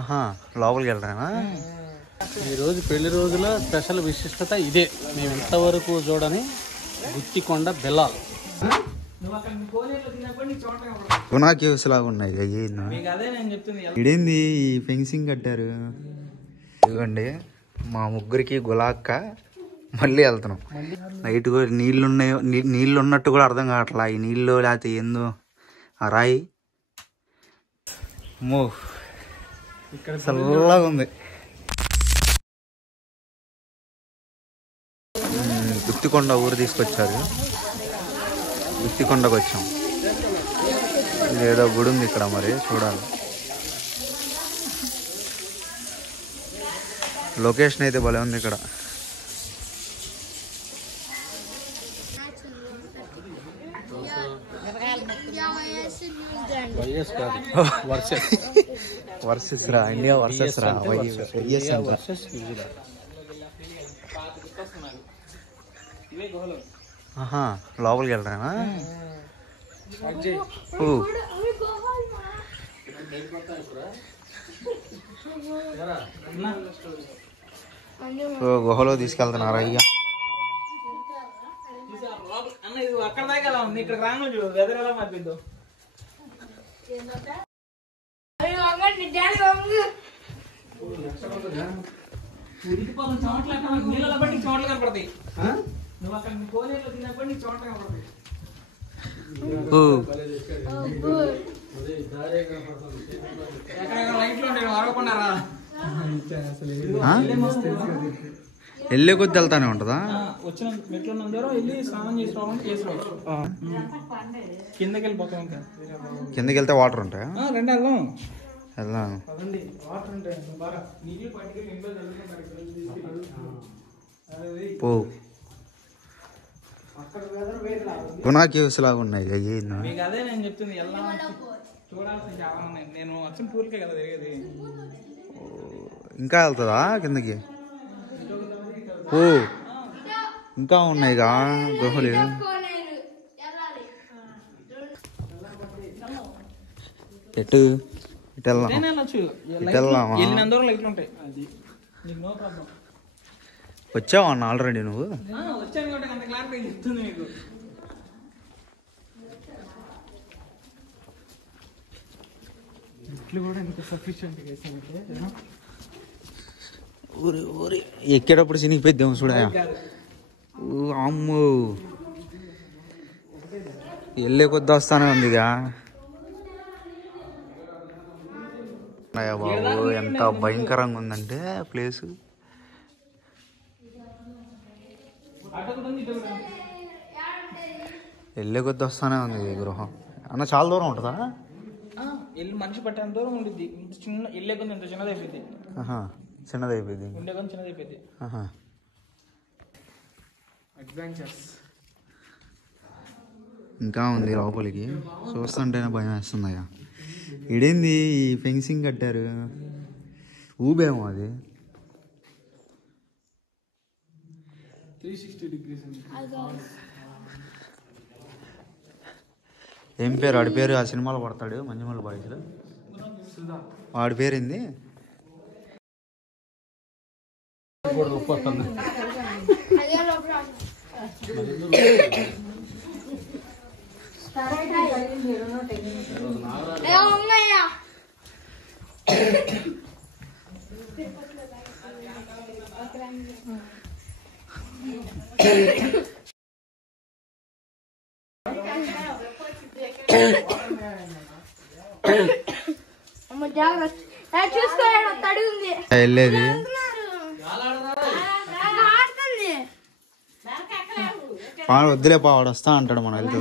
ఆహా, లోపలికి వెళ్తానా? ఈరోజు పెళ్లి రోజుల స్పెషల్ విశిష్టత ఇదే. మేము ఇంతవరకు చూడని గుత్తికొండ బెల్లాలు. గునా కేవ్స్ లాగా ఉన్నాయి. ఇదేంది ఈ ఫెన్సింగ్ కట్టారు? ఇదిగోండి మా ముగ్గురికి గులాక్క. మళ్ళీ వెళ్తున్నాం. నైట్ కూడా నీళ్ళు ఉన్నట్టు కూడా అర్థం కావట్లా. ఈ నీళ్ళు లేకపోతే ఏందో ఆ రాయి. మో చల్లగా ఉంది. గుత్తికొండ ఊరు తీసుకొచ్చారు. గుత్తికొండకు వచ్చాం. ఏదో గుడి ఉంది ఇక్కడ, మరి చూడాలి. లొకేషన్ అయితే భలే ఉంది ఇక్కడ. వర్సెస్ రా, ఇండియా వర్సెస్ రా, లోపలికి వెళ్తానా? గుహలో తీసుకెళ్తున్నారా? అయ్యా వెళ్ళే కొద్ది వెళ్తానే ఉంటుందా? వచ్చిన మెట్లు వెళ్ళి స్నానం చేసి కిందకి వెళ్ళిపోతాం. ఇంకా కిందకి వెళ్తే వాటర్ ఉంటాయా? రండి వెళ్దాం. వెళ్దాను. వాటర్ ఉంటాయి బాగా. నీళ్ళు పట్టుకెళ్ళి ఇంట్లో పో. గునా కేవ్స్ లాగా ఉన్నాయి. మీకు అదే నేను చెప్తుంది. చూడాల్సిన చాలా ఉన్నాయి. నేను వచ్చిన టూర్కే కదా తిరిగేది. ఇంకా వెళ్తుందా కిందకి? ఓ ఇంకా ఉన్నాయిగా గుహలు. ఎటు ఇటు వెళ్దామా? వచ్చావా అన్న ఆల్రెడీ నువ్వు? ఊరి ఊరి ఎక్కేటప్పుడు చినిగిపోద్దాం చూడా. అమ్మో వెళ్ళే కొద్ది వస్తానే ఉందిగా. బాబు ఎంత భయంకరంగా ఉందంటే ప్లేసు. వెళ్ళే కొద్ది వస్తానే ఉంది గృహం. అన్న చాలా దూరం ఉంటుందా? మనిషి పట్టేంత దూరం ఉంటుంది. చిన్న వెళ్ళే కొంచెం ఎంత చిన్నదైపోయింది. చిన్నదైపోయింది. ఉండే కొంచెం చిన్నదైపోయింది. అడ్వెంచర్స్ ఇంకా ఉంది లోపలికి. చూస్తుంటేనే భయం వేస్తుందయ్యా. ఇదేంది ఈ ఫెన్సింగ్ కట్టారు? ఊబేమో అది. 360 degrees. ఏం పేరు వాడి పేరు? ఆ సినిమాలో పడతాడు మంజుమల్ బాయ్స్లో. వాడి పేరేంది? వెళ్ళేది వద్దులే పావాడు వస్తా అంటాడు. మనం వెళ్తూ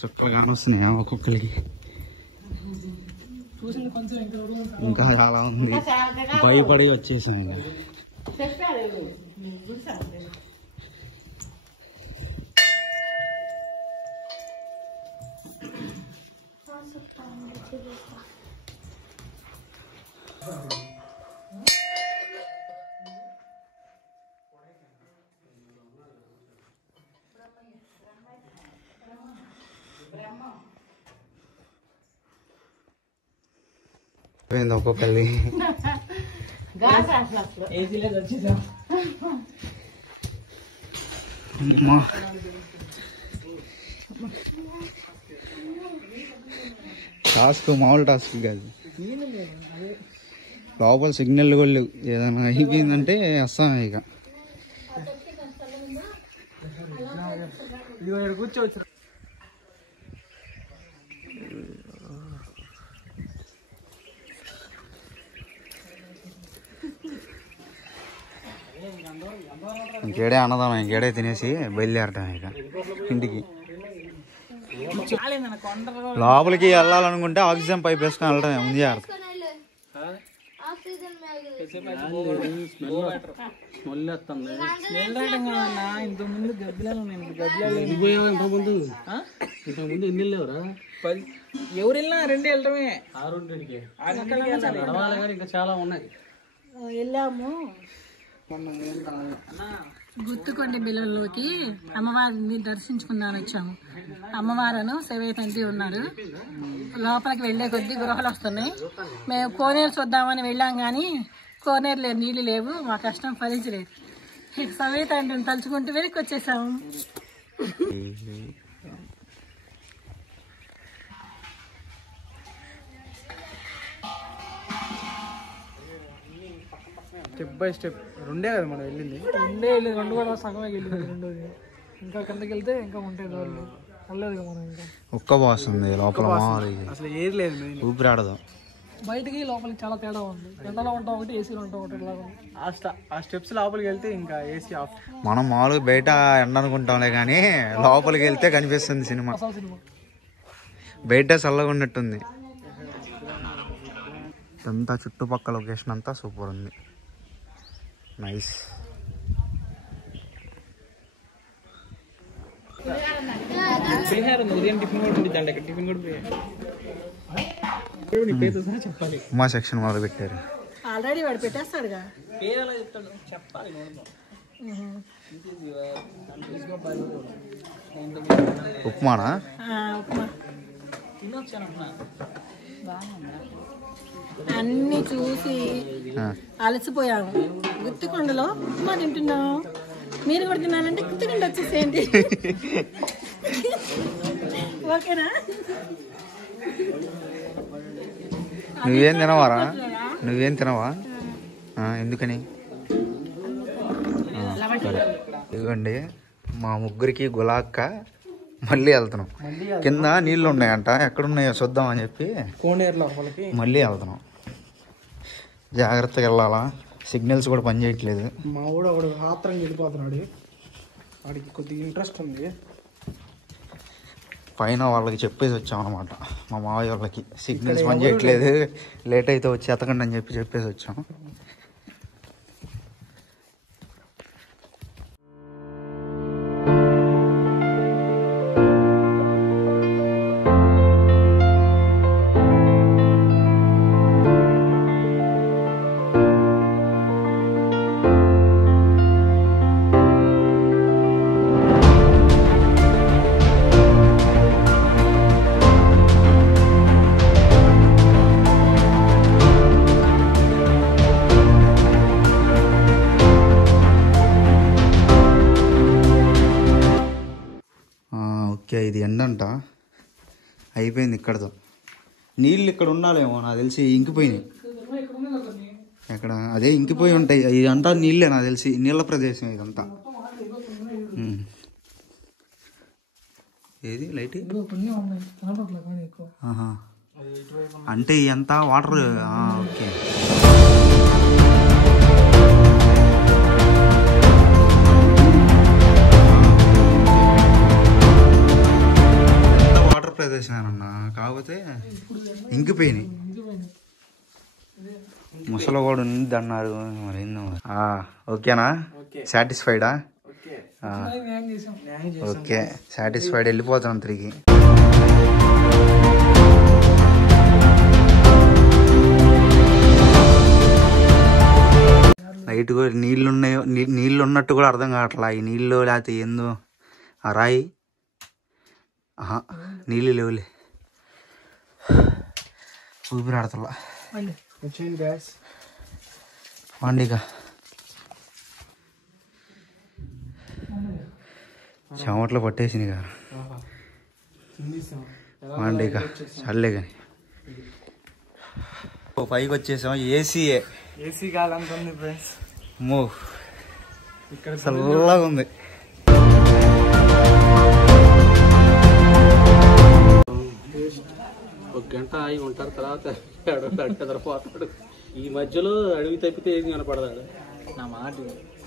చుక్కలు కానొస్తున్నాయా ఒక్కొక్కరికి? ఇంకా చాలా ఉంది. భయపడి వచ్చేసాం. ఒక్కొక్కరి టాస్క్ మామూలు టాస్క్ కాదు. లోపల సిగ్నల్ కూడా లేవు. ఏదైనా అయిపోయిందంటే వస్తాం ఇక. కూర్చోవచ్చు. ఇంకేడే అన్నదానం, ఇంకేడే తినేసి బయలుదేరటం ఇక ఇంటికి. లోపలికి వెళ్ళాలనుకుంటే ఆక్సిజన్ పైప్ వేసుకొని వెళ్ళటం ముందు జాగ్రత్త. ఇంతకుముందు గబ్బిలాలు ఇంతకుముందు ఎన్ని వెళ్ళేవరా? ఎవరు వెళ్ళినా రెండే వెళ్ళటమే. నడవాలి కానీ ఇంకా చాలా ఉన్నాయి. వెళ్ళాము గుత్తుకొండ బిల్లలోకి అమ్మవారిని దర్శించుకుందామని వచ్చాము. అమ్మవారును శివయ్య తండ్రి ఉన్నారు. లోపలికి వెళ్లే కొద్దీ గృహలు వస్తున్నాయి. మేము కోనేరు చూద్దామని వెళ్ళాం కానీ కోనేరు లేదు, నీళ్లు లేవు. మా కష్టం ఫలించలేదు. శివయ్య తండ్రిని తలుచుకుంటూ వెనక్కి వచ్చేసాము. స్టెప్ బై స్టెప్ రెండే కదా మనం వెళ్ళింది. రెండు కూడా సగమే వెళ్ళింది. రెండోది ఇంకా కిందకి వెళ్తే ఇంకా ఉంటాయి రోజులు. వెళ్ళలేదు మనం ఇంకా. ఉక్క పోస్తుంది లోపల, అసలు ఏది లేదు. ఊపిరాడదు. బయటికి లోపలికి చాలా తేడా ఉంది. ఎండలో ఉంటాం ఒకటి, ఏసీలో ఉంటాం ఒకటి. ఆ స్టెప్స్ లోపలికి వెళ్తే ఇంకా ఏసీ ఆఫ్. మనం మామూలుగా బయట ఎండ అనుకుంటాంలే కానీ లోపలికి వెళ్తే కనిపిస్తుంది సినిమా. బయట చల్లగా ఉన్నట్టుంది. అంతా చుట్టుపక్కల లొకేషన్ అంతా సూపర్ ఉంది. నైస్. ఉదయం టిఫిన్ కూడా ఉంటుంది. ఇక్కడ టిఫిన్ కూడా చెప్పాలి. ఉమా సెక్షన్ మొదలు పెట్టారు. ఆల్రెడీ వాడు పెట్టేస్తాడుగా. పేరు ఎలా చెప్తాడు చెప్పాలి. ఉప్మానా? అన్ని చూసి అలసిపోయాము. గుత్తికొండలో ఉప్మా తింటున్నాం. మీరు కూడా తినాలంటే గుత్తికొండ వచ్చేసేయండి. ఓకేనా? నువ్వేం తినవారా? నువ్వేం తినవా? ఎందుకని? సరే ఇదిగోండి మా ముగ్గురికి గులాక్క మళ్ళీ వెళ్తున్నాం. కింద నీళ్ళు ఉన్నాయంట, ఎక్కడున్నాయో చూద్దాం అని చెప్పి కోనేరు లోపలికి మళ్ళీ వెళ్తున్నాం. జాగ్రత్తగా వెళ్ళాలా, సిగ్నల్స్ కూడా పనిచేయట్లేదు. మా ఊడు ఒకడు ఆత్రంగా వెళ్ళిపోతున్నాడు. వాడికి కొద్దిగా ఇంట్రెస్ట్ ఉంది. పైన వాళ్ళకి చెప్పేసి వచ్చాం అనమాట, మా మావయ్య వాళ్ళకి సిగ్నల్స్ పనిచేయట్లేదు, లేట్ అయితే వచ్చి ఎతకండి అని చెప్పేసి వచ్చాం. ఓకే, ఇది ఎండంట అయిపోయింది. ఇక్కడతో నీళ్ళు ఇక్కడ ఉండాలేమో నాకు తెలిసి, ఇంకిపోయినాయి. ఎక్కడ అదే ఇంకిపోయి ఉంటాయి. ఇదంతా నీళ్ళే నాకు తెలిసి, నీళ్ళ ప్రదేశం ఇదంతా. ఏది లైట్ అంటే ఇదంతా వాటర్. ఓకే, ప్రదేశమేనన్నా, కాకపోతే ఇంకిపోయినాయి. ముసలి కూడా ఉంది అన్నారు. మరి ఓకేనా? సాటిస్ఫైడా? Okay, satisfied. వెళ్ళిపోతాం తిరిగి. నైట్ కూడా నీళ్ళు ఉన్నట్టు కూడా అర్థం కావట్లా. ఈ నీళ్ళు లేకపోతే ఏందో ఆ రాయి నీళ్ళు లేవులే, ఊపిరి ఆడతలా వండిగా చెమట్లో పట్టేసింది కదా వండిగా చల్లే కానీ పైకి వచ్చేసాం. ఏసీ కాలంటుంది ఫ్రెండ్స్, మో ఇక్కడ చల్లగా ఉంది. ఒక గంట ఆగి ఉంటారు, తర్వాత పోతాడు. ఈ మధ్యలో అడవి తప్పితే ఏం కనపడదాడు. నా మాట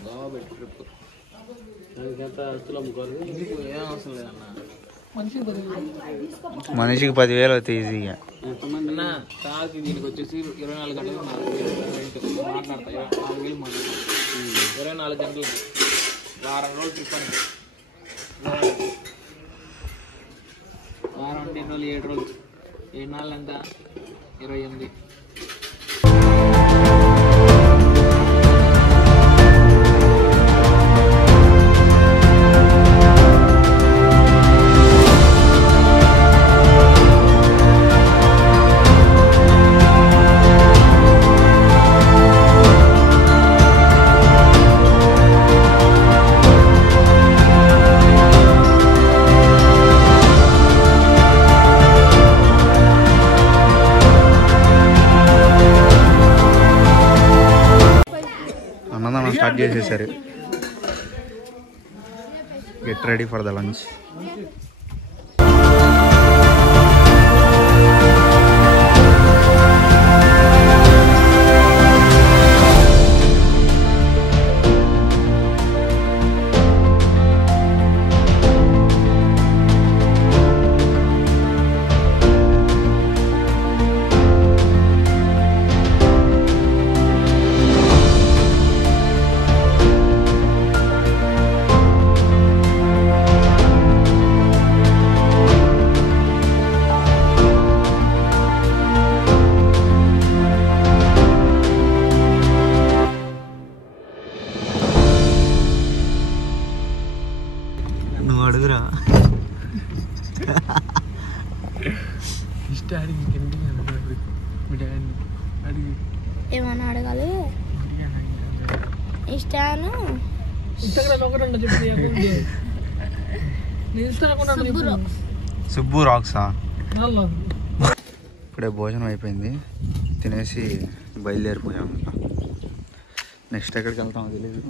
బాగా పెట్టి ట్రిప్ దానికంత అస్తులు అమ్ముకోవాలి, ఏం అవసరం లేదన్న. మనిషికి 10,000 అవుతాయి ఈజీగా. ఎంతమంది చాకి దీనికి వచ్చేసి 24 గంటలు మాట్లాడతా, 4,000 మాట్లాడతాం. 24 గంటలు వారం రోజులు ట్రిప్ అని, వారం అంటే 7 రోజులు, 7 నాలుగు ఎంత 28. అన్నదానం స్టార్ట్ చేసేసారు. Get ready for the lunch. నువ్వు అడుగురా. ఏమన్నా అడగాలి ఇష్టాను సుబ్బు రాక్సా. ఇప్పుడే భోజనం అయిపోయింది, తినేసి బయలుదేరిపోయాం. నెక్స్ట్ ఎక్కడికి వెళ్తామో తెలియదు.